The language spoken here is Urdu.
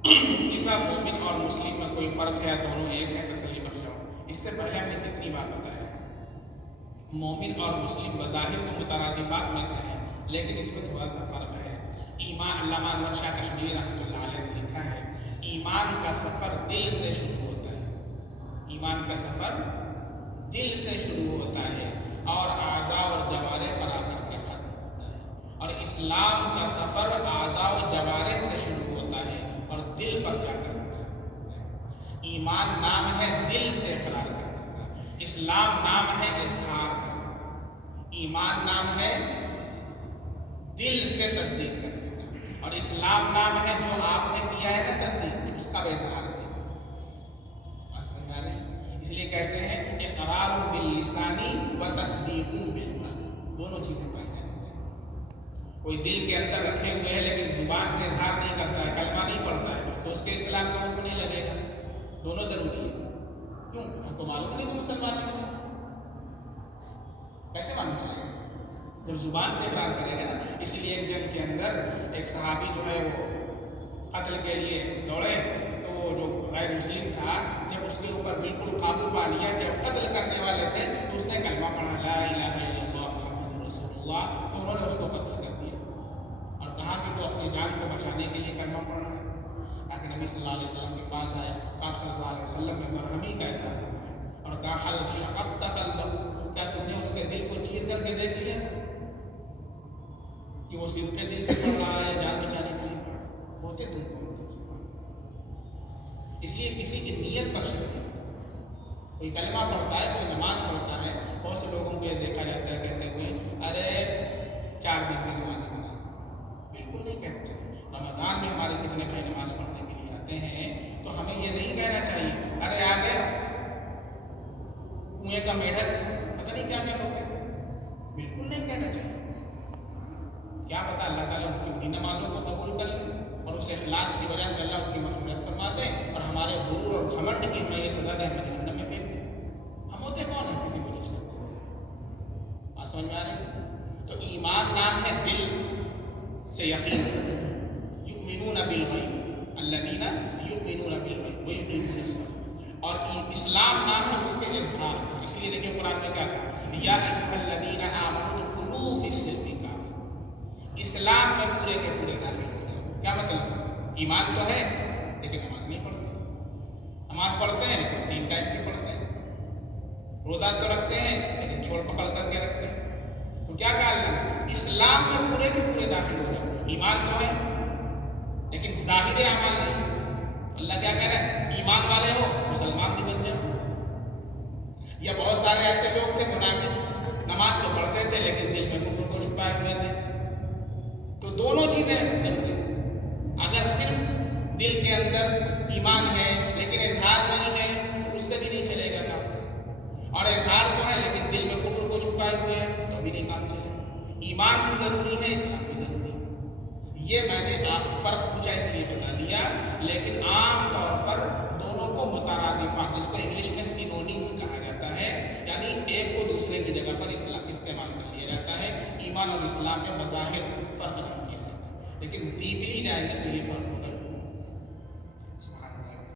مفتی صاحب مومن اور مسلم میں کوئی فرق ہے؟ دونوں ایک ہے؟ تسلی بخشاؤ۔ اس سے پہلے ہم نے کتنی بار بتایا ہے، مومن اور مسلم بظاہر تو مترادفات میں سے ہیں، لیکن اس میں تھوڑا سا فرق ہے۔ ایمان، علامہ انور شاہ کشمیری رحمۃ اللہ علیہ نے لکھا ہے، ایمان کا سفر دل سے شروع ہوتا ہے۔ ایمان کا سفر دل سے شروع ہوتا ہے اور اعضاء اور جوارح پر آ کر کے ختم ہوتا ہے، اور اسلام کا سفر اعضاء و جوارح سے شروع ہوتا ہے اور دل پر جا کر ختم ہوتا ہے۔ ایمان نام ہے دل سے اقرار کرنے کا، اسلام نام ہے اظہار کا۔ ایمان نام ہے دل سے تصدیق کرنے کا، اور اسلام نام ہے جو آپ نے کیا ہے نا تصدیق، اس کا اظہار نہیں۔ اس لیے کہتے ہیں اقرار باللسانی و تصدیق بالقلب، دونوں چیزیں پائی جانی چاہیے۔ کوئی دل کے اندر رکھے ہوئے ہے لیکن زبان سے اظہار نہیں کرتا ہے، کلمہ نہیں پڑھتا ہے، تو اس کے اسلام کا حکم نہیں لگے گا۔ دونوں ضروری ہے۔ کیوں؟ ہم کو معلوم نہیں کہ مسلمان ہے، کیسے معلوم چلے گا جب زبان سے اقرار کرے گا نا۔ اس لیے ایک جنگ کے اندر ایک صحابی جو ہے وہ قتل کے لیے دوڑے، تو وہ جو غیر مسلم تھا جب اس کے اوپر بالکل قابو پا لیا کہ قتل کرنے والے تھے، تو اس نے کلمہ پڑھا لا الہ الا اللہ محمد رسول اللہ، تو انہوں نے اس کو قتل کر دیا اور کہا کہ تو اپنی جان کو بچانے کے لیے کلمہ پڑھ رہا ہے۔ تاکہ نبی صلی اللہ علیہ وسلم کے پاس آئے، آپ صلی اللہ علیہ وسلم نے مرہمی کا اظہار فرمایا اور کہا حل شققت قلبہ، کیا تم نے اس کے دل کو چیر کر کے دیکھ لیا کہ وہ صرف کے دل سے پڑھ رہا ہے، جان بچانے کے لیے پڑھ رہا ہے؟ ہوتے تم کو۔ اس لیے کسی کی نیت پر شک نہیں۔ کوئی کلمہ پڑھتا ہے، کوئی نماز پڑھتا ہے، بہت سے لوگوں کو یہ دیکھا جاتا ہے کہتے ہوئے ارے 4 دن کی نماز پڑھنا، بالکل نہیں کہنا چاہیے۔ رمضان میں ہمارے کتنے بھائی نماز پڑھنے کے لیے آتے ہیں، تو ہمیں یہ نہیں کہنا چاہیے ارے آ گیا کنویں کا میڈل، پتہ نہیں کیا کیا لوگ کہتے ہیں، بالکل نہیں کہنا چاہیے۔ کیا پتہ اللہ تعالیٰ ان کی انہیں نمازوں کو قبول کر لے اور اس اخلاص کی وجہ سے اللہ ان کی مغفرت فرما دے، اور ہمارے غرور اور گھمنڈ کی ہمیں یہ سزا دے، ہمیں جہنم میں پھینک دے۔ ہم ہوتے کون ہیں کسی کو رشتہ؟ بات سمجھ میں آ رہی؟ تو ایمان نام ہے دل سے یقین، یؤمنون بالغیب الذین یؤمنون بالغیب ویقیمون الصلاۃ، اور اسلام نام ہے اس کے اظہار۔ اس لیے دیکھیں قرآن میں کیا کہا، یا ایھا الذین آمنوا ادخلوا فی السلم کافۃ، اسلام میں پورے کے پورے داخل ہو جائیں۔ کیا مطلب؟ ایمان تو ہے لیکن نماز نہیں پڑھتے، نماز پڑھتے ہیں لیکن 3 ٹائم کی پڑھتے ہیں، روزہ تو رکھتے ہیں لیکن چھوڑ پکڑ کر کے رکھتے ہیں۔ تو کیا کہا اللہ نے؟ اسلام میں پورے کے پورے داخل ہو جائیں۔ ایمان تو ہے لیکن ظاہر اعمال نہیں۔ اللہ کیا کہہ رہا ہے؟ ایمان والے ہو مسلمان بھی بن جاؤ۔ یا بہت سارے ایسے لوگ تھے منافق، نماز تو پڑھتے تھے لیکن دل میں کفر کو چھپائے ہوئے تھے۔ تو دونوں چیزیں ضروری ہیں۔ اگر صرف دل کے اندر ایمان ہے لیکن اظہار نہیں ہے تو اس سے بھی نہیں چلے گا کام، اور اظہار تو ہے لیکن دل میں کفر کو چھپائے ہوئے ہیں تو بھی نہیں کام چلے گا۔ ایمان بھی ضروری ہے، اسلام بھی ضروری ہے۔ یہ میں نے آپ کو فرق پوچھا اس لیے بتا دیا، لیکن عام طور پر دونوں کو مترادفات، جس کو انگلش میں سینونیمز کہا جاتا ہے، یعنی ایک کو دوسرے کی جگہ پر استعمال کر لیا جاتا ہے۔ ایمان اور اسلام میں بظاہر فرق نہیں کیا جاتا، لیکن ڈیپلی جائیں گے تو یہ فرق